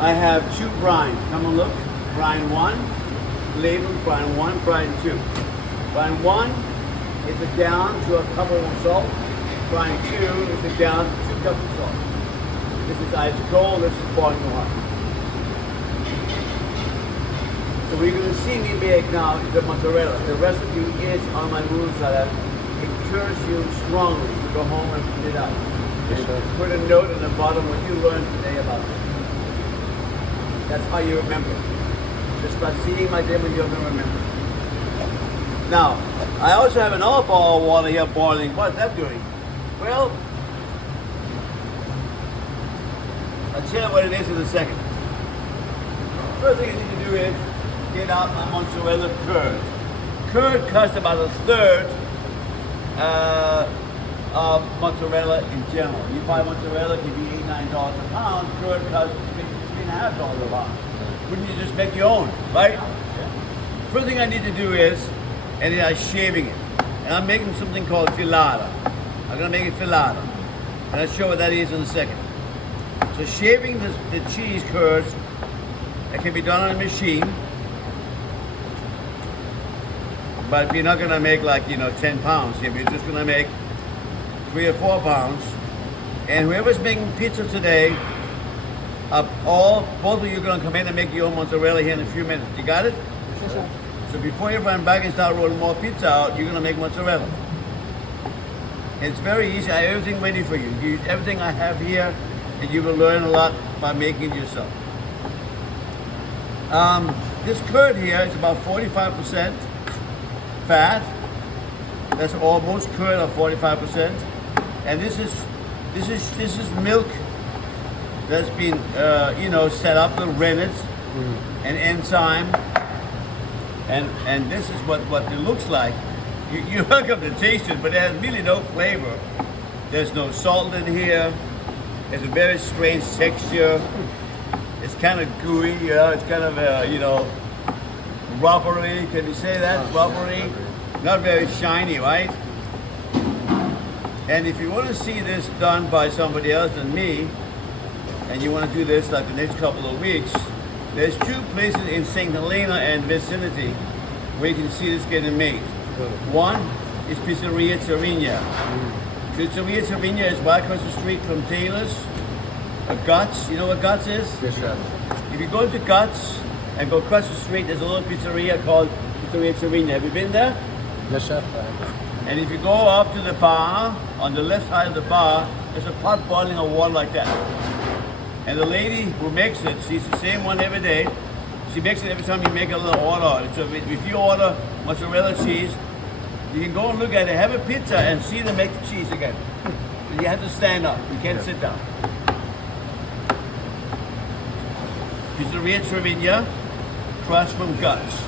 I have two brines. Come and look. Brine 1, labeled brine 1, brine 2. Brine 1 is it down to a cup of salt. Brine 2 is it down to 2 cups of salt. This is ice cold, this is boiling hot. So what you're going to see me make now is the mozzarella. The recipe is on my rules that I encourage you strongly to go home and print it out. Yes, sir. Put a note on the bottom what you learned today about it. That's how you remember. Just by seeing my demo, you're going to remember. Now, I also have another bowl of water here boiling. What is that doing? Well, I'll tell you what it is in a second. First thing you need to do is get out my mozzarella curd. Curd costs about a third of mozzarella in general. You buy mozzarella, it can be $8, $9 a pound. Curd costs $3.50 a pound. Wouldn't you just make your own, right? Yeah. First thing I need to do is, and then I'm shaving it. And I'm making something called filata. I'm gonna make it filata. And I'll show what that is in a second. So shaving the cheese curds, it can be done on a machine. But you're not gonna make like, 10 pounds here. You're just gonna make 3 or 4 pounds. And whoever's making pizza today, both of you are gonna come in and make your own mozzarella here in a few minutes. You got it? Yes, sir. So before you run back and start rolling more pizza out, you're gonna make mozzarella. It's very easy. I have everything ready for you. You use everything I have here, and you will learn a lot by making it yourself. This curd here is about 45% fat. That's all. Most curd are 45%, and this is milk that's been set up with rennet and enzyme, and this is what it looks like. You're welcome to taste it, but it has really no flavor. There's no salt in here. It's a very strange texture. It's kind of gooey, it's kind of rubbery. Can you say that? Rubbery. Not very shiny, right? And if you want to see this done by somebody else than me, and you want to do this like the next couple of weeks, there's 2 places in St. Helena and vicinity where you can see this getting made. One is Pizzeria Terrina. Pizzeria Terrina is right across the street from Taylor's. Guts, you know what Guts is? Yes, sir. If you go to Guts and go across the street, there's a little pizzeria called Pizzeria Terrina. Have you been there? Yes, sir. And if you go up to the bar, on the left side of the bar, there's a pot boiling of water like that. And the lady who makes it, she's the same one every day. She makes it every time you make a little order. So if you order mozzarella cheese, you can go and look at it, have a pizza, and see them make the cheese again. You have to stand up. You can't sit down. Pizzeria Terrina, across from Guts.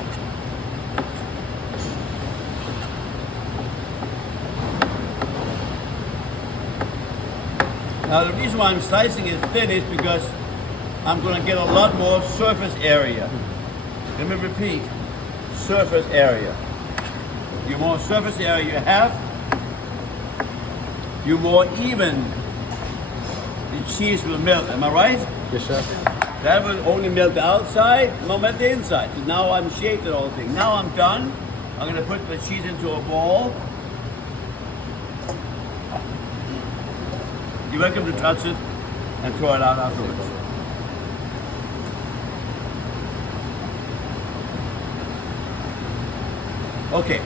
Now the reason why I'm slicing it thin is because I'm going to get a lot more surface area. Let me repeat, surface area. The more surface area you have, the more even the cheese will melt. Am I right? Yes, sir. That will only melt the outside, not melt the inside. So now I'm shaped the whole thing. Now I'm done. I'm going to put the cheese into a bowl. You're welcome to touch it and throw it out afterwards. Okay.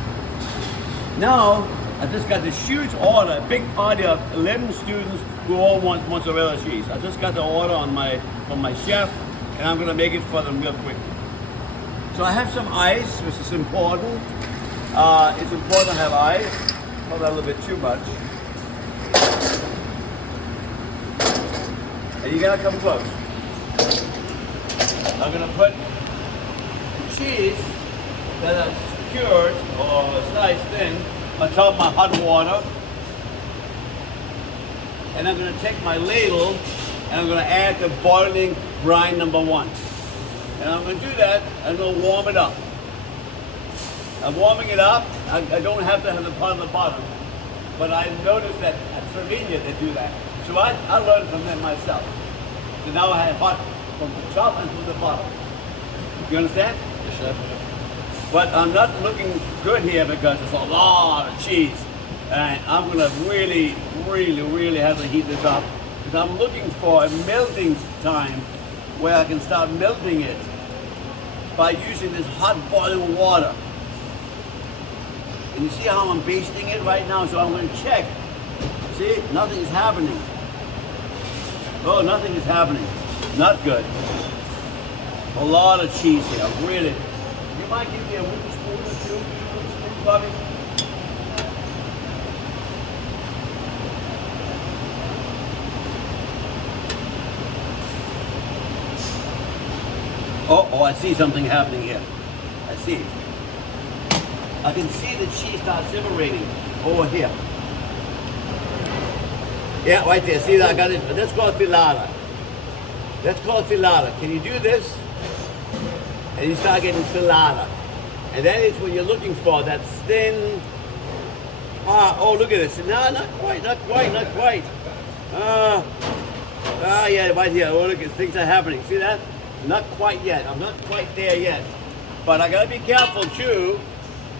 Now, I just got this huge order, a big party of 11 students who all want mozzarella cheese. I just got the order from my chef, and I'm gonna make it for them real quick. So I have some ice, which is important. It's important to have ice, probably a little bit too much. And you gotta come close. I'm gonna put the cheese that I've cured or sliced thin on top of my hot water. And I'm gonna take my ladle and I'm gonna add the boiling brine number 1. And I'm gonna do that, I'm gonna warm it up. I'm warming it up. I don't have to have the pot on the bottom, but I noticed that at Slovenia they do that. So I learned from them myself. So now I have hot from the top and to the bottom. You understand? Yes, chef. But I'm not looking good here because it's a lot of cheese. And I'm gonna really have to heat this up. Because I'm looking for a melting time where I can start melting it by using this hot boiling water. And you see how I'm basting it right now? So I'm gonna check. See, nothing is happening. Oh, nothing is happening. Not good. A lot of cheese here, really. You might give me a wooden spoon or two, Bobby? Oh, I see something happening here. I see it. I can see the cheese start simmering over here. Yeah, right there. See that? I got it. That's called filata. That's called filata. Can you do this? And you start getting filata. And that is what you're looking for. That thin. Oh, look at this. No, not quite. Yeah, right here. Oh, look, things are happening. See that? Not quite yet. I'm not quite there yet. But I gotta be careful too,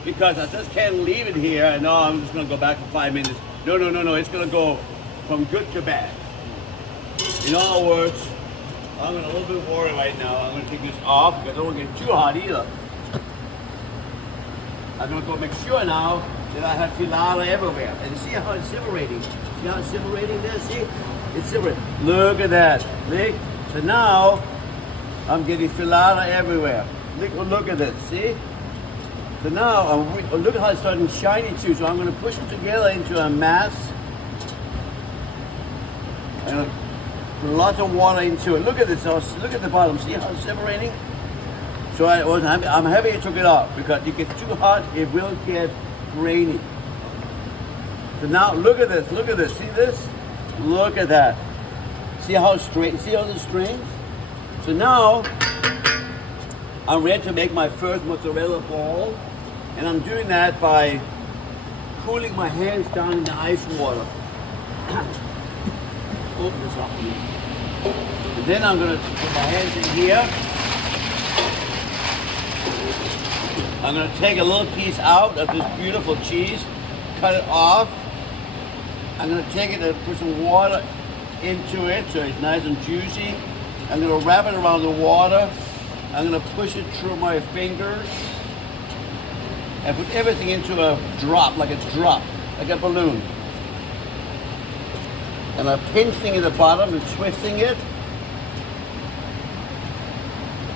because I just can't leave it here and no, I'm just gonna go back for 5 minutes. No. It's gonna go from good to bad. In other words, I'm a little bit worried right now. I'm gonna take this off because I don't want to get too hot either. I'm gonna go make sure now that I have filata everywhere. And see how it's simmering. See how it's simmering there? See? It's simmering. Look at that. See? So now I'm getting filata everywhere. Look at this. See? So now look at how it's starting shiny too. So I'm gonna push it together into a mass. I'm gonna put lots of water into it. Look at this. Look at the bottom. See how it's separating? So I'm happy I took it off because if it gets too hot, it will get grainy. So now look at this. Look at this. See this? Look at that. See how straight? See all the strings? So now I'm ready to make my first mozzarella ball, and I'm doing that by cooling my hands down in the ice water. Open this up. And then I'm going to put my hands in here. I'm going to take a little piece out of this beautiful cheese, cut it off. I'm going to take it and put some water into it so it's nice and juicy. I'm going to wrap it around the water. I'm going to push it through my fingers and put everything into a drop, like a balloon. And I'm pinching at the bottom and twisting it.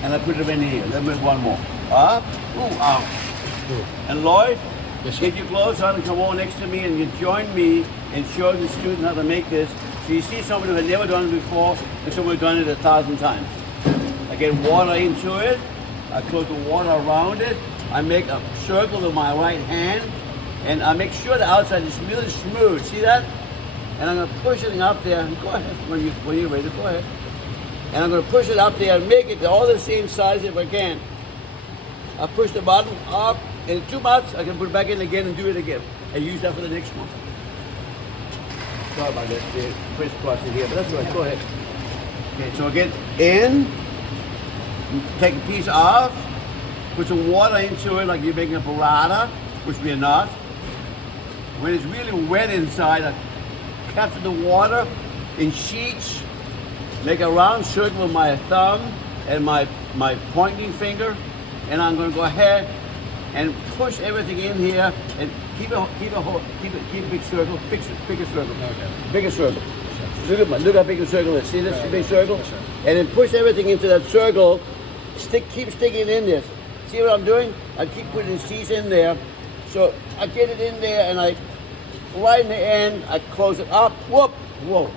And I put it in here. Let me put one more. Up. Ooh, out. And Lloyd, yes, get your gloves on and come over next to me and you join me in showing the students how to make this. So you see somebody who had never done it before and somebody who done it 1,000 times. I get water into it. I close the water around it. I make a circle with my right hand and I make sure the outside is really smooth. See that? And I'm going to push it up there. Go ahead. When you're ready, go ahead. And I'm going to push it up there and make it all the same size if I can. I push the bottom up. In 2 months, I can put it back in again and do it again. And use that for the next one. Sorry about that. Crisscross in here, but that's right. Go ahead. Okay, so again, in. Take a piece off. Put some water into it like you're making a burrata, which we are not. When it's really wet inside, I capture the water in sheets. Make a round circle with my thumb and my pointing finger, and I'm going to go ahead and push everything in here and keep a big circle, bigger circle, bigger circle. Look how big the circle is. See this big circle? And then push everything into that circle. Keep sticking in this. See what I'm doing? I keep putting the cheese in there. So I get it in there, and right in the end, I close it up. Whoop, whoa.